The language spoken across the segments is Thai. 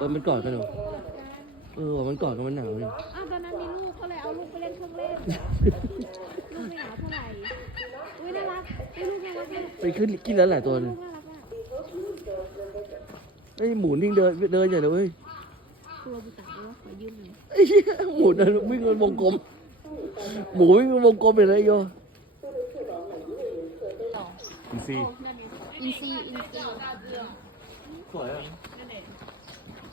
เออมันกอดกันเหรอเออมันกอดกันมันหนาวเลยอ้าตอนนั้นมีลูกก็เลยเอาลูกไปเล่นเครื่องเล่นลูกไม่หนาวเท่าไหร่อุ้ยน่ารักไอ้ลูกน่ารักไปขึ้นกินแล้วหลายตัวเลยไอ้หมุนวิ่งเดิน เดินอย่างเดียวเว้ยกลุยืมหน่อยไอหมุนว่งเงินวงกลมหมุนว่งเงินวงกลมเป็นไรโยอินซีอินซีอินซีสวยอ่ะ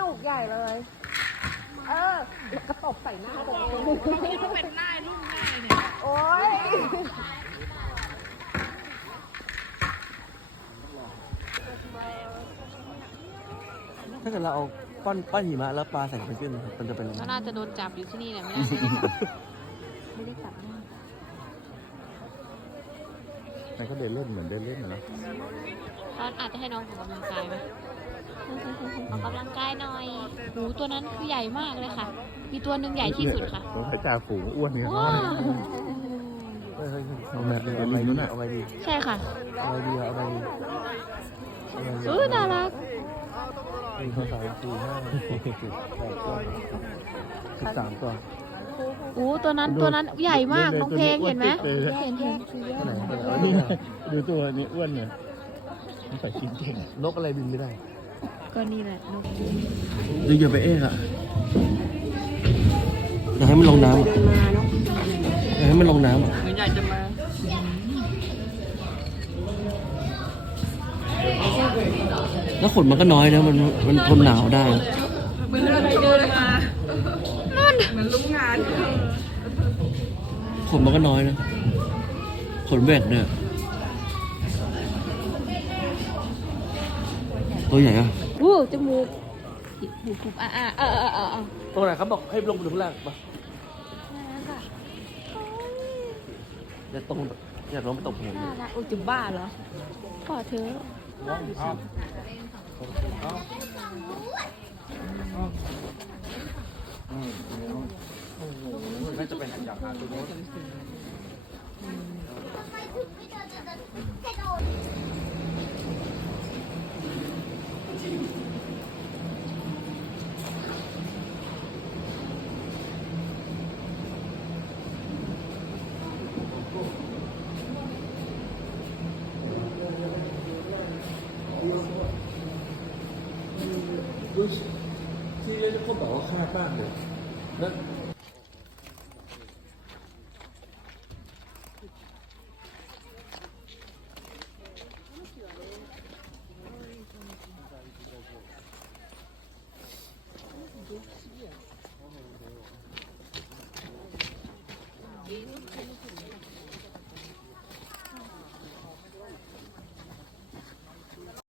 นุกใหญ่เลย เออ กระตบใส่หน้าตัวเองเขาเป็นหน้าลูกหน้าเนี่ย โอ้ยถ้าเกิดเราเอาป้อนป้อนหิมะแล้วปลาใส่ขึ้นมันจะเป็นไน่าจะโดนจับอยู่ที่นี่แหละไม่น่า่ไปก็เดินเล่นเหมือนเดินเล่นนะออนาจจะให้น้องออกกำลังกายไหมออกกำลังกายหน่อยหูตัวนั้นคือใหญ่มากเลยค่ะ มีตัวหนึ่งใหญ่ที่สุดค่ะพระจ่าฝูงอ้วนเนี่ยเอาแมทเอาไปดูนน่ะเอาไปดีใช่ค่ะเอาไปดีเอาไปดีสู้น่ารักมีขาวสารสี่ห้าสิบสามตัวโอ้ตัวนั้นตัวนั้นใหญ่มากน้องเพลงเห็นไหมเห็นเห็นดูตัวนี้อ้วนเนี่ยไปกินเก่งนกอะไรบินไม่ได้ก็นี่แหละนกดูอย่าไปเอ๊ะอยากให้มันลงน้ำอยากให้มันลงน้ำมอ่ะมาแล้วขนมันก็น้อยนะมันมันทนหนาวได้ืุ่งานผมมันก็น้อยนะขนแบกเนี่ย ตัวใหญ่อะวู้จมูกหูคุบอ่าอ่าอ่เอ่เอ่อตรงไหนครับบอกให้ลงไปดูข้างล่างปะอย่าตรงอย่าล้มไปตกหัวอ้จุบ้าเหรอ ขอเธอนจะไปหันหยาบหาตัวโน้ที่เรียกเขาบอกว่าฆ่าบ้านเนี่ยนั้น